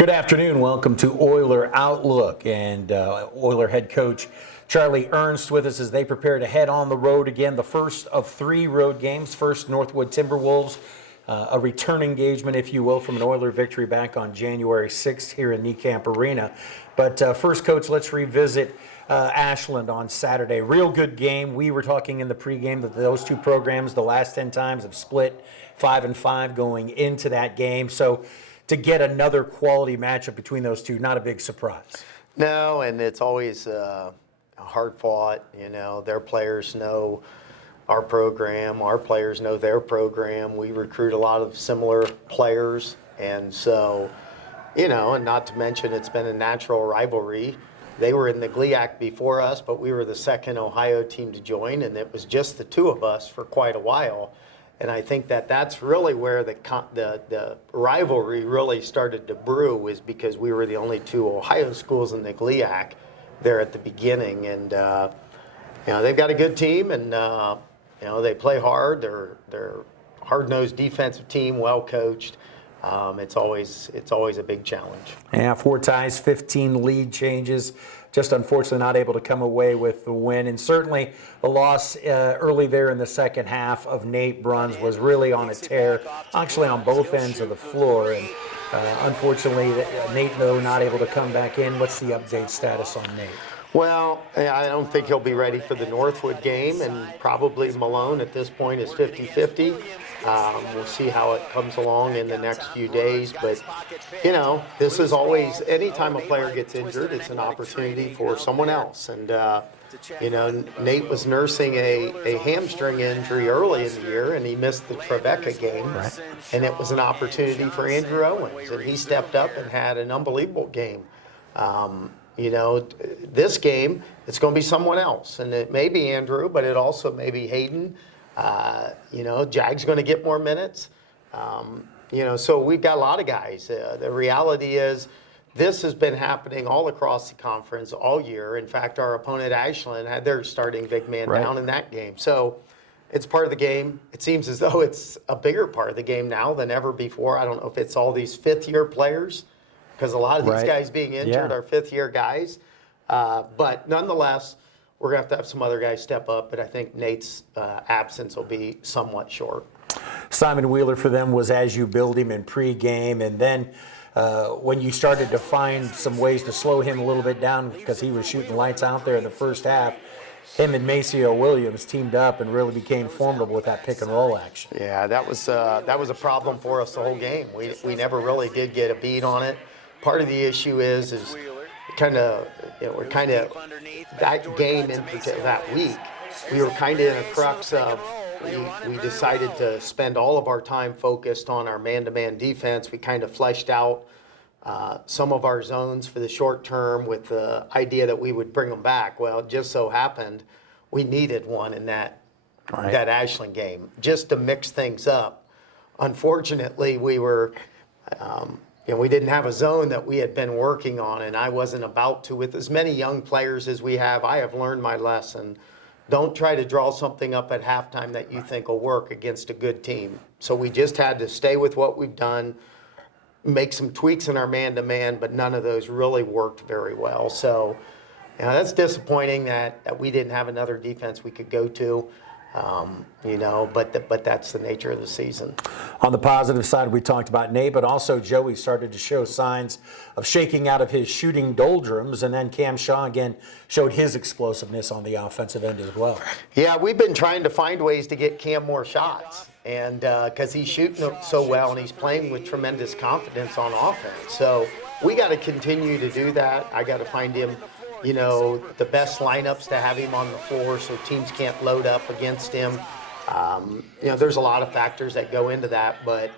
Good afternoon. Welcome to Oiler Outlook, and Oiler head coach Charlie Ernst with us as they prepare to head on the road again. The first of 3 road games. First, Northwood Timberwolves, a return engagement, if you will, from an Oiler victory back on January 6th here in Niekamp Arena. But first, Coach, let's revisit Ashland on Saturday. Real good game. We were talking in the pregame that those two programs, the last 10 times, have split 5-5 going into that game. So to get another quality matchup between those two, not a big surprise. No, and it's always hard fought. You know, their players know our program. Our players know their program. We recruit a lot of similar players. And so, you know, and not to mention it's been a natural rivalry. They were in the GLIAC before us, but we were the second Ohio team to join, and it was just the two of us for quite a while. And I think that that's really where the rivalry really started to brew, is because we were the only 2 Ohio schools in the GLIAC there at the beginning. And, you know, they've got a good team, and, you know, they play hard. They're hard-nosed defensive team, well coached. It's always a big challenge. Yeah, 4 ties, 15 lead changes. Just unfortunately not able to come away with the win. And certainly a loss early there in the second half of Nate Bruns was really on a tear, actually on both ends of the floor. And unfortunately, Nate, though, not able to come back in. What's the update status on Nate? Well, I don't think he'll be ready for the Northwood game, and probably Malone at this point is 50-50. We'll see how it comes along in the next few days. But, you know, this is always, anytime a player gets injured, it's an opportunity for someone else. And, you know, Nate was nursing a hamstring injury early in the year, and he missed the Trevecca game. Right. And it was an opportunity for Andrew Owens, and he stepped up and had an unbelievable game. You know, this game, it's going to be someone else. And it may be Andrew, but it also may be Hayden. You know, Jag's going to get more minutes. You know, so we've got a lot of guys. The reality is this has been happening all across the conference all year. In fact, our opponent, Ashland, had their starting big man down in that game. So it's part of the game. It seems as though it's a bigger part of the game now than ever before. I don't know if it's all these fifth-year players, because a lot of these guys being injured are fifth-year guys. But nonetheless, we're going to have some other guys step up, but I think Nate's absence will be somewhat short. Simon Wheeler for them was as you build him in pregame, and then when you started to find some ways to slow him a little bit down because he was shooting lights out there in the first half, him and Maceo Williams teamed up and really became formidable with that pick and roll action. Yeah, that was a problem for us the whole game. We never really did get a beat on it. Part of the issue is kind of, you know, we're kind of, that game in particular, that week, we were kind of in a crux of, we decided to spend all of our time focused on our man-to-man defense. We kind of fleshed out some of our zones for the short term with the idea that we would bring them back. Well, it just so happened we needed one in that Ashland game just to mix things up. Unfortunately, we were you know, we didn't have a zone that we had been working on, and I wasn't about to. With as many young players as we have, I have learned my lesson. Don't try to draw something up at halftime that you think will work against a good team. So we just had to stay with what we've done, make some tweaks in our man-to-man, but none of those really worked very well. So, you know, that's disappointing that we didn't have another defense we could go to. You know, but that's the nature of the season. On the positive side, we talked about Nate, but also Joey started to show signs of shaking out of his shooting doldrums, and then Cam Shaw again showed his explosiveness on the offensive end as well. Yeah, we've been trying to find ways to get Cam more shots, and because he's shooting so well and he's playing with tremendous confidence on offense. So we got to continue to do that. I got to find him, you know, the best lineups to have him on the floor so teams can't load up against him. You know, there's a lot of factors that go into that, but,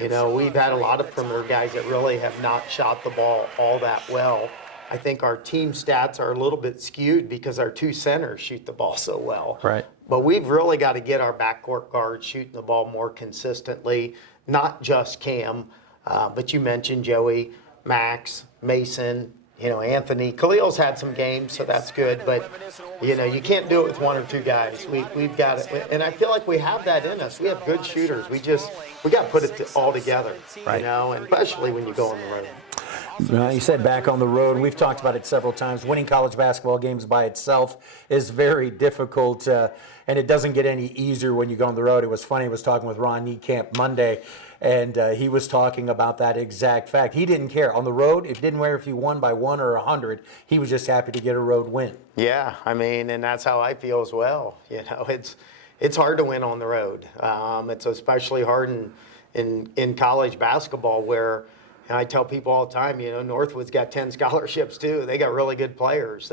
you know, we've had a lot of perimeter guys that really have not shot the ball all that well. I think our team stats are a little bit skewed because our 2 centers shoot the ball so well. Right. But we've really got to get our backcourt guards shooting the ball more consistently, not just Cam, but you mentioned Joey, Max, Mason, you know, Anthony. Khalil's had some games, so that's good. But, you know, you can't do it with 1 or 2 guys. We've got it. And I feel like we have that in us. We have good shooters. We got to put it all together, you know, and especially when you go on the road. You said back on the road. We've talked about it several times. Winning college basketball games by itself is very difficult, and it doesn't get any easier when you go on the road. It was funny. I was talking with Ron Niekamp Monday, and he was talking about that exact fact. He didn't care. On the road, it didn't matter if you won by 1 or 100. He was just happy to get a road win. Yeah, I mean, and that's how I feel as well. You know, it's hard to win on the road. It's especially hard in college basketball where, and I tell people all the time, you know, Northwood's got 10 scholarships too. They got really good players.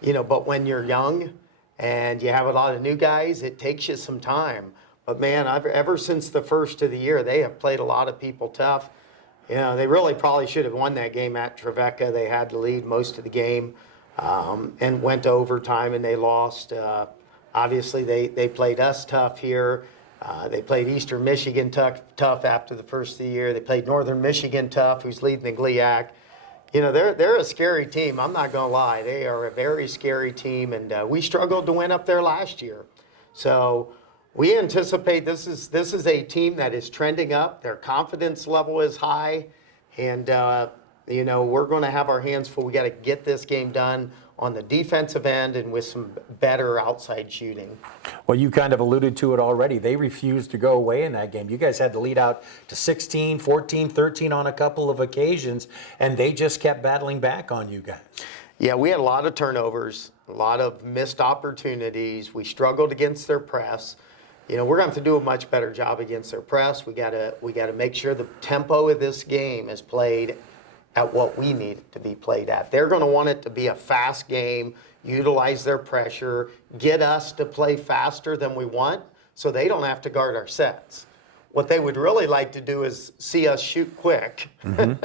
You know, but when you're young and you have a lot of new guys, it takes you some time. But man, ever since the first of the year, they have played a lot of people tough. You know, they really probably should have won that game at Trevecca. They had to lead most of the game and went to overtime and they lost. Obviously, they played us tough here. They played Eastern Michigan tough after the first of the year. They played Northern Michigan tough, who's leading the GLIAC. You know, they're a scary team. I'm not going to lie. They are a very scary team, and we struggled to win up there last year. So we anticipate this is a team that is trending up. Their confidence level is high, and you know, we're going to have our hands full. We got to get this game done on the defensive end and with some better outside shooting. Well, you kind of alluded to it already. They refused to go away in that game. You guys had to lead out to 16, 14, 13 on a couple of occasions, and they just kept battling back on you guys. Yeah, we had a lot of turnovers, a lot of missed opportunities. We struggled against their press. You know, we're going to have to do a much better job against their press. We got to make sure the tempo of this game is played at what we need it to be played at. They're going to want it to be a fast game, utilize their pressure, get us to play faster than we want so they don't have to guard our sets. What they would really like to do is see us shoot quick and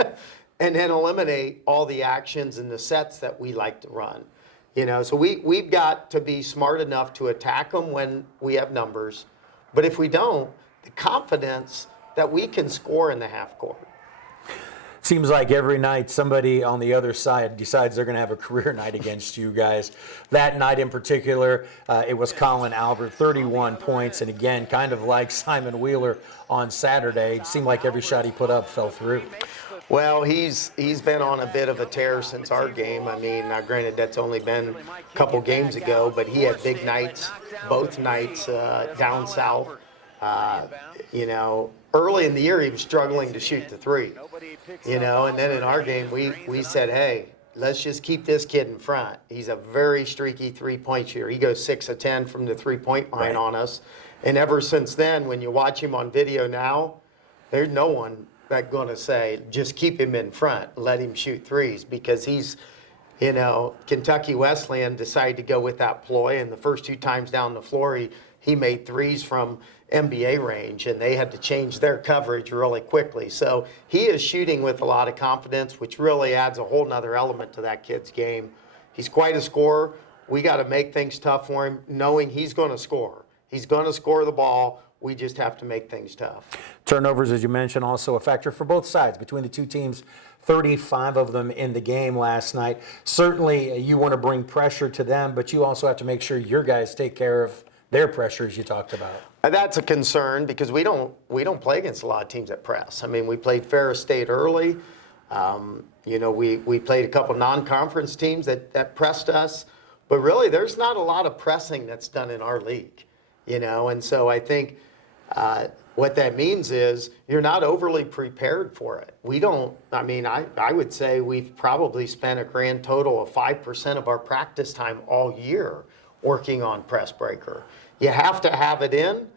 then eliminate all the actions and the sets that we like to run. You know, so we've got to be smart enough to attack them when we have numbers. But if we don't, the confidence that we can score in the half court. Seems like every night somebody on the other side decides they're going to have a career night against you guys. That night in particular, it was Colin Albert, 31 points. And again, kind of like Simon Wheeler on Saturday, it seemed like every shot he put up fell through. Well, he's been on a bit of a tear since our game. I mean, granted, that's only been a couple games ago, but he had big nights, both nights down south. You know, early in the year, he was struggling to shoot the three. You know, and then in our game, we said, hey, let's just keep this kid in front. He's a very streaky three-point shooter. He goes 6 of 10 from the three-point line on us. And ever since then, when you watch him on video now, there's no one that's going to say, just keep him in front, let him shoot threes, because he's, you know, Kentucky Wesleyan decided to go with that ploy, and the first 2 times down the floor, he made threes from NBA range, and they had to change their coverage really quickly. So he is shooting with a lot of confidence, which really adds a whole nother element to that kid's game. He's quite a scorer. We got to make things tough for him, knowing he's going to score. He's going to score the ball. We just have to make things tough. Turnovers, as you mentioned, also a factor for both sides. Between the two teams, 35 of them in the game last night. Certainly, you want to bring pressure to them, but you also have to make sure your guys take care of their pressures you talked about. That's a concern because we don't play against a lot of teams that press. I mean, we played Ferris State early. You know, we played a couple non-conference teams that pressed us. But really, there's not a lot of pressing that's done in our league. You know, and so I think what that means is you're not overly prepared for it. We don't, I mean, I would say we've probably spent a grand total of 5% of our practice time all year working on press breaker. You have to have it in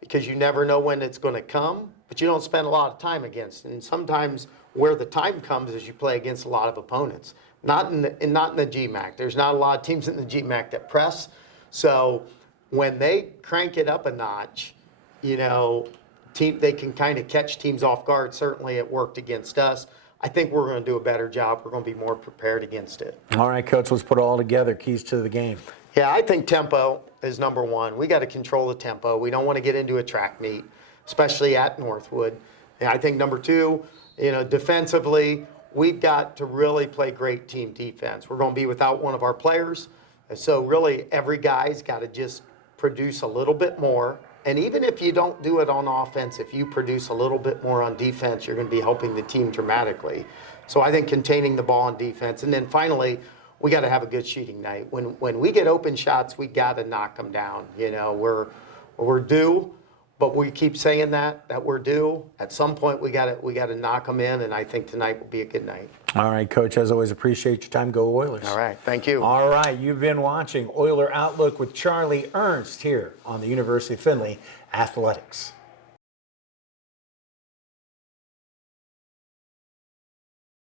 because you never know when it's going to come, but you don't spend a lot of time against it. And sometimes where the time comes is you play against a lot of opponents. Not in the GMAC. There's not a lot of teams in the GMAC that press. So when they crank it up a notch, you know, they can kind of catch teams off guard. Certainly it worked against us. I think we're going to do a better job. We're going to be more prepared against it. All right, Coach, let's put it all together. Keys to the game. Yeah, I think tempo is number one. We got to control the tempo. We don't want to get into a track meet, especially at Northwood. And I think number two, you know, defensively, we've got to really play great team defense. We're going to be without one of our players. And so really every guy's got to just produce a little bit more. And even if you don't do it on offense, if you produce a little bit more on defense, you're going to be helping the team dramatically. So I think containing the ball on defense. And then finally, we got to have a good shooting night. When we get open shots, we got to knock them down. You know, we're due, but we keep saying that we're due. At some point, we got to knock them in, and I think tonight will be a good night. All right, Coach, as always, appreciate your time. Go Oilers. All right, thank you. All right, you've been watching Oiler Outlook with Charlie Ernst here on the University of Findlay Athletics.